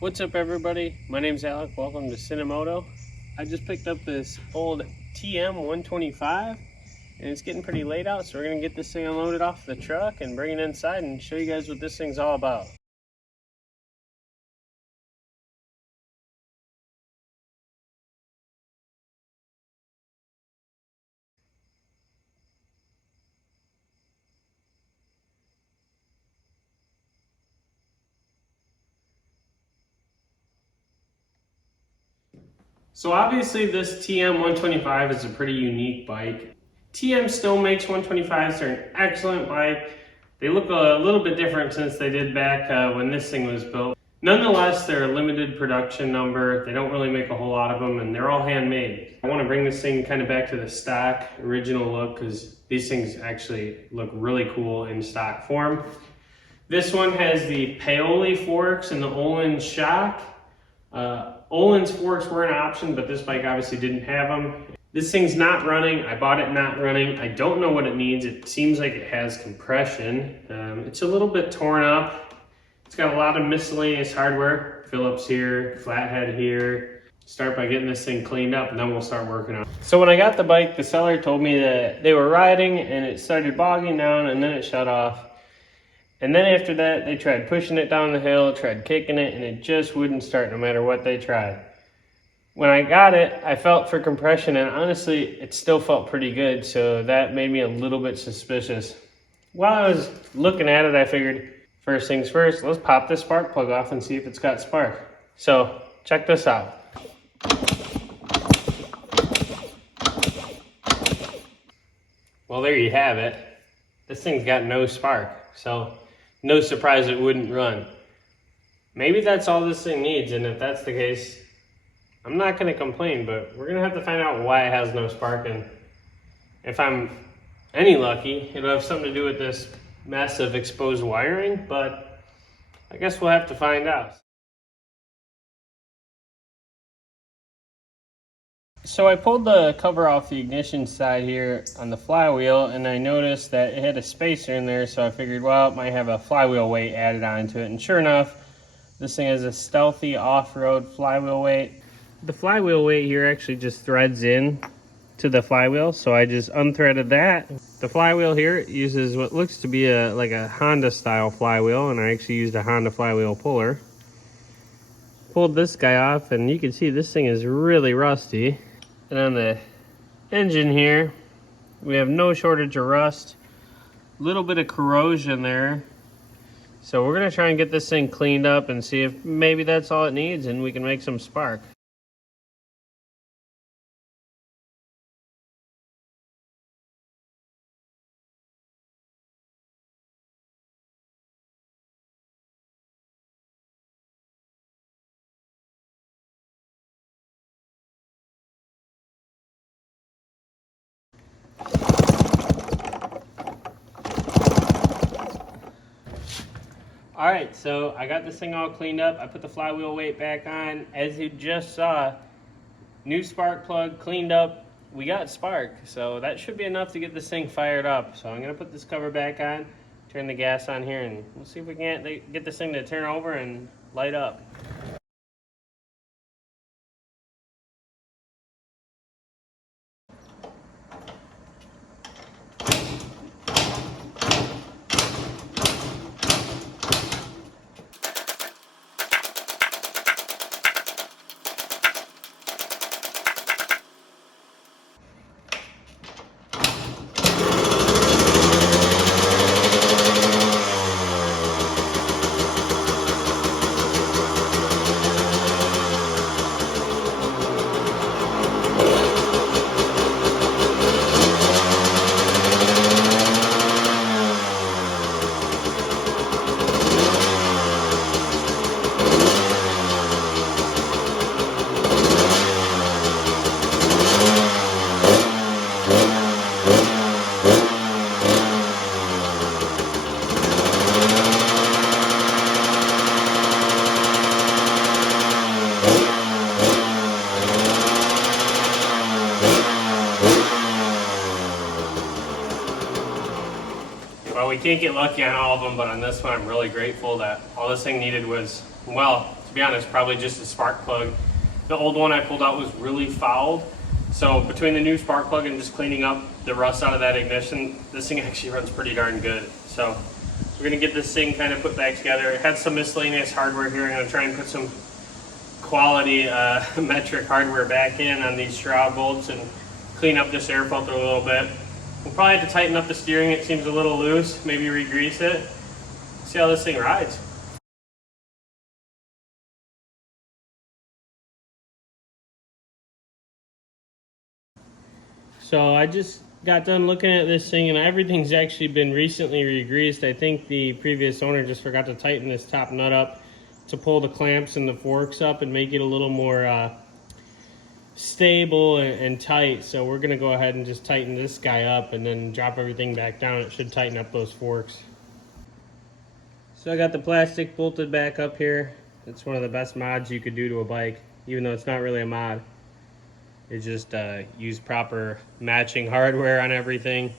What's up, everybody? My name's Alec. Welcome to Cinemoto. I just picked up this old TM125 and it's getting pretty late out, so we're gonna get this thing unloaded off the truck and bring it inside and show you guys what this thing's all about. So obviously this TM125 is a pretty unique bike. TM still makes 125s. They're an excellent bike. They look a little bit different since they did back when this thing was built. Nonetheless, they're a limited production number. They don't really make a whole lot of them, and they're all handmade. I want to bring this thing kind of back to the stock original look because these things actually look really cool in stock form. This one has the Paoli forks and the Olin shock. Olin's forks were an option, but this bike obviously didn't have them. This thing's not running. I bought it not running. I don't know what it needs. It seems like it has compression. It's a little bit torn up. It's got a lot of miscellaneous hardware. Phillips here, flathead here. Start by getting this thing cleaned up and then we'll start working on it. So when I got the bike, the seller told me that they were riding and it started bogging down and then it shut off. And then after that, they tried pushing it down the hill, tried kicking it, and it just wouldn't start no matter what they tried. When I got it, I felt for compression, and honestly, it still felt pretty good, so that made me a little bit suspicious. While I was looking at it, I figured, first things first, let's pop this spark plug off and see if it's got spark. So, check this out. Well, there you have it. This thing's got no spark, so no surprise it wouldn't run. Maybe that's all this thing needs, and if that's the case, I'm not going to complain, but we're going to have to find out why it has no spark, and if I'm any lucky, it'll have something to do with this mess of exposed wiring, but I guess we'll have to find out. So I pulled the cover off the ignition side here on the flywheel, and I noticed that it had a spacer in there, so I figured, well, it might have a flywheel weight added onto it. And sure enough, this thing has a stealthy off-road flywheel weight. The flywheel weight here actually just threads in to the flywheel, so I just unthreaded that. The flywheel here uses what looks to be like a Honda style flywheel, and I actually used a Honda flywheel puller. Pulled this guy off, and you can see this thing is really rusty. And on the engine here, we have no shortage of rust, a little bit of corrosion there. So we're gonna try and get this thing cleaned up and see if maybe that's all it needs and we can make some spark. All right, so I got this thing all cleaned up. I put the flywheel weight back on. As you just saw, new spark plug cleaned up. We got spark, so that should be enough to get this thing fired up. So I'm gonna put this cover back on, turn the gas on here, and we'll see if we can't get this thing to turn over and light up. Well, we can't get lucky on all of them, but on this one I'm really grateful that all this thing needed was Well, to be honest, probably just a spark plug. The old one I pulled out was really fouled. So between the new spark plug and just cleaning up the rust out of that ignition, this thing actually runs pretty darn good. So we're gonna get this thing kind of put back together. It had some miscellaneous hardware here. I'm gonna try and put some quality metric hardware back in on these shroud bolts and clean up this air filter a little bit. We'll probably have to tighten up the steering. It seems a little loose. Maybe re-grease it. See how this thing rides. So I just got done looking at this thing and everything's actually been recently re-greased. I think the previous owner just forgot to tighten this top nut up to pull the clamps and the forks up and make it a little more stable and tight. So we're gonna go ahead and just tighten this guy up and then drop everything back down. It should tighten up those forks. So I got the plastic bolted back up here. It's one of the best mods you could do to a bike, even though it's not really a mod. It just use proper matching hardware on everything.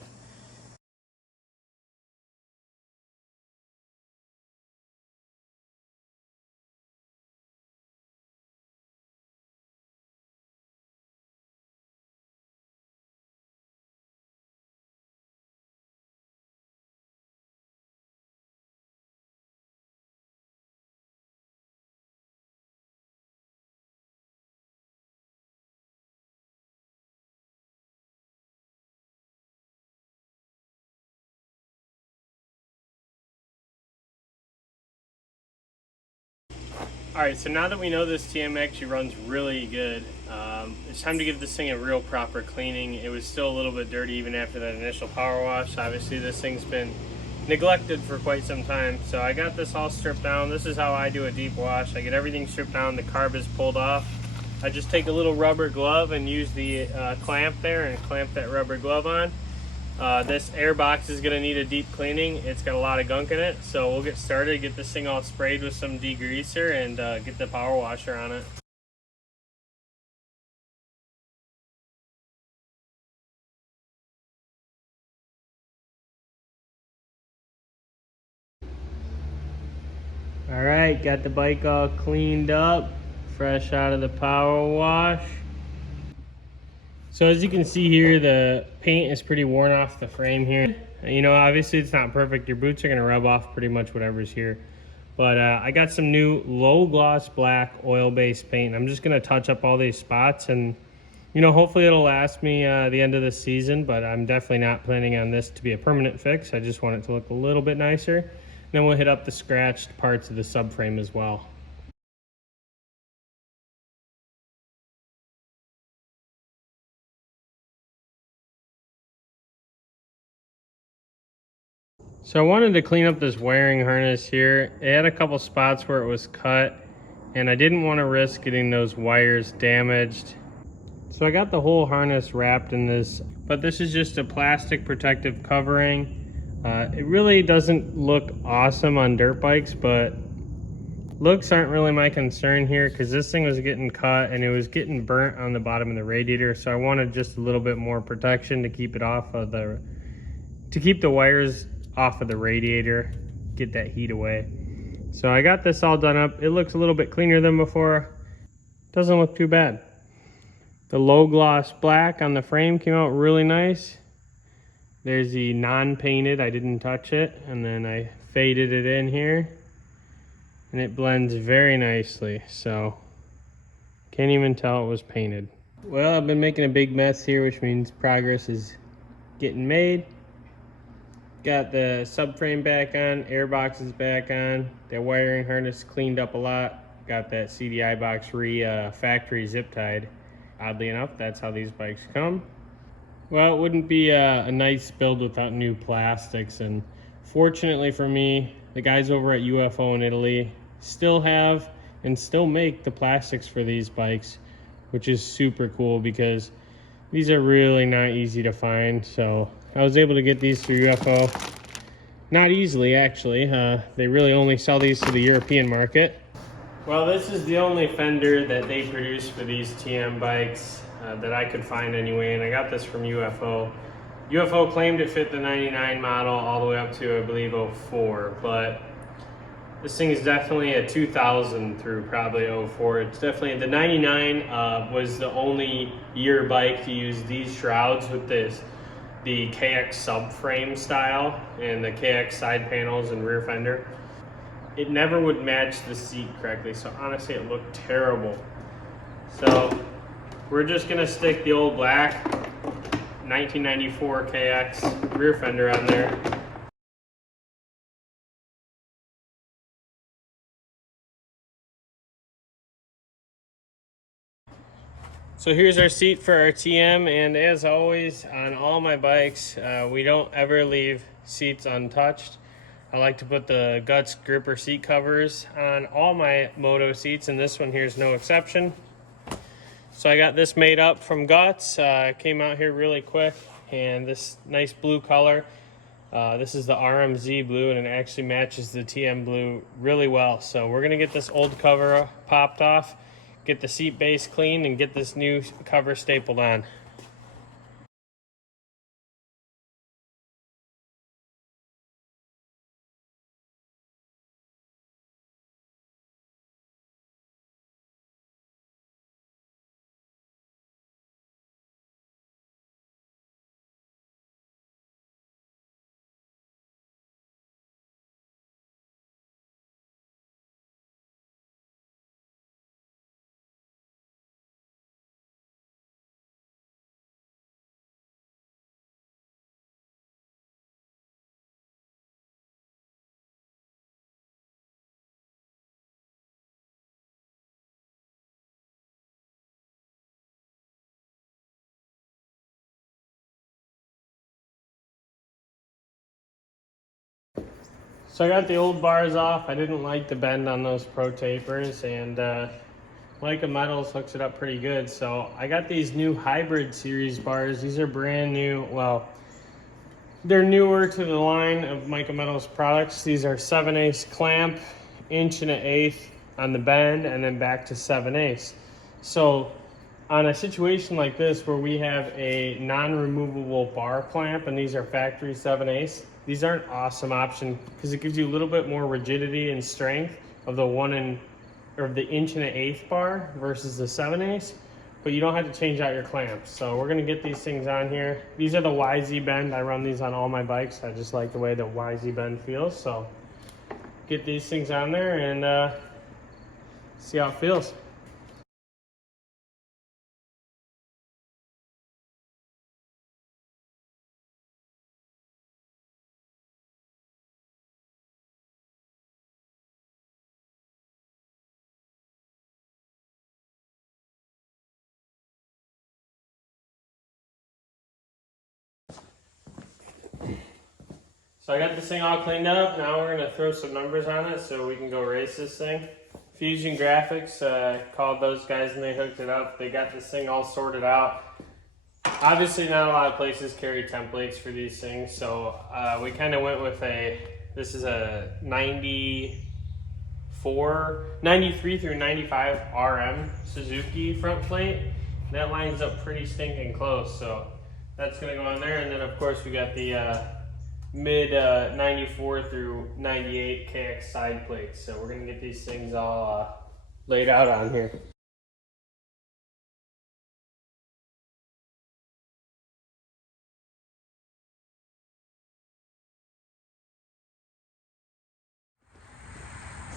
Alright, so now that we know this TM actually runs really good, it's time to give this thing a real proper cleaning. It was still a little bit dirty even after that initial power wash. Obviously this thing's been neglected for quite some time. So I got this all stripped down. This is how I do a deep wash. I get everything stripped down, the carb is pulled off. I just take a little rubber glove and use the clamp there and clamp that rubber glove on. This air box is going to need a deep cleaning. It's got a lot of gunk in it, so we'll get started, get this thing all sprayed with some degreaser and get the power washer on it. Alright, got the bike all cleaned up, fresh out of the power wash. So as you can see here, the paint is pretty worn off the frame here. You know, obviously it's not perfect. Your boots are gonna rub off pretty much whatever's here. But I got some new low gloss black oil-based paint. I'm just gonna touch up all these spots and, you know, hopefully it'll last me the end of the season, but I'm definitely not planning on this to be a permanent fix. I just want it to look a little bit nicer. Then we'll hit up the scratched parts of the subframe as well. So I wanted to clean up this wiring harness here. It had a couple spots where it was cut and I didn't want to risk getting those wires damaged. So I got the whole harness wrapped in this, but this is just a plastic protective covering. It really doesn't look awesome on dirt bikes, but looks aren't really my concern here because this thing was getting cut and it was getting burnt on the bottom of the radiator. So I wanted just a little bit more protection to keep it off of the wires off of the radiator, get that heat away. So I got this all done up. It looks a little bit cleaner than before. Doesn't look too bad. The low gloss black on the frame came out really nice. There's the non-painted, I didn't touch it, and then I faded it in here and it blends very nicely, so can't even tell it was painted. Well, I've been making a big mess here, which means progress is getting made. Got the subframe back on, air boxes back on, that wiring harness cleaned up a lot. Got that CDI box factory zip tied. Oddly enough, that's how these bikes come. Well, it wouldn't be a nice build without new plastics, and fortunately for me, the guys over at UFO in Italy still have and still make the plastics for these bikes, which is super cool because these are really not easy to find. So I was able to get these through UFO. Not easily, actually. They really only sell these to the European market. Well, this is the only fender that they produce for these TM bikes that I could find anyway, and I got this from UFO. UFO claimed it fit the 99 model all the way up to, I believe, 04, but This thing is definitely a 2000 through probably '04. It's definitely, the 99 was the only year bike to use these shrouds with the KX subframe style and the KX side panels and rear fender. It never would match the seat correctly, so honestly it looked terrible. So we're just gonna stick the old black 1994 KX rear fender on there. So here's our seat for our TM, and as always on all my bikes, we don't ever leave seats untouched. I like to put the Guts gripper seat covers on all my moto seats, and this one here is no exception. So I got this made up from Guts, came out here really quick, and this nice blue color. This is the RMZ blue, and it actually matches the TM blue really well. So we're gonna get this old cover popped off, get the seat base cleaned, and get this new cover stapled on. So I got the old bars off. I didn't like the bend on those Pro Tapers, and Leica Metals hooks it up pretty good. So I got these new Hybrid Series bars. These are brand new. Well, they're newer to the line of Leica Metals products. These are 7/8 clamp, 1.1 on the bend, and then back to 7/8. So on a situation like this where we have a non-removable bar clamp and these are factory 7/8, these aren't awesome option because it gives you a little bit more rigidity and strength of the 1.1 bar versus the 7/8, but you don't have to change out your clamps. So we're gonna get these things on here. These are the YZ bend. I run these on all my bikes. I just like the way the YZ bend feels. So get these things on there and see how it feels. So I got this thing all cleaned up. Now we're gonna throw some numbers on it so we can go race this thing. Fusion Graphics, called those guys and they hooked it up. They got this thing all sorted out. Obviously not a lot of places carry templates for these things, so we kind of went with this is a 93 through 95 RM Suzuki front plate. That lines up pretty stinking close, so that's gonna go on there. And then of course we got the mid 94 through 98 KX side plates. So we're gonna get these things all laid out on here.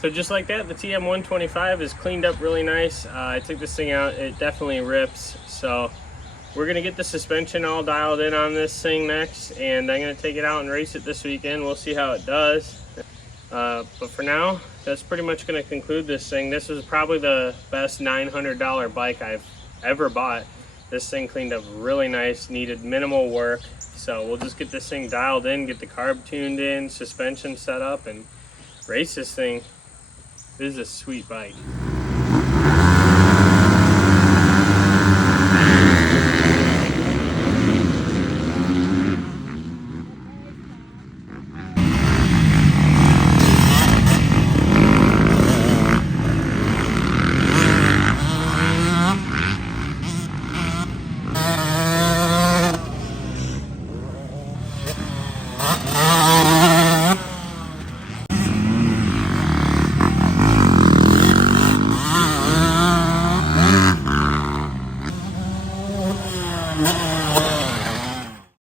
So just like that, the TM125 is cleaned up really nice. I took this thing out, it definitely rips. So we're gonna get the suspension all dialed in on this thing next, and I'm gonna take it out and race it this weekend. We'll see how it does. But for now, that's pretty much gonna conclude this thing. This was probably the best $900 bike I've ever bought. This thing cleaned up really nice, needed minimal work. So we'll just get this thing dialed in, get the carb tuned in, suspension set up, and race this thing. This is a sweet bike.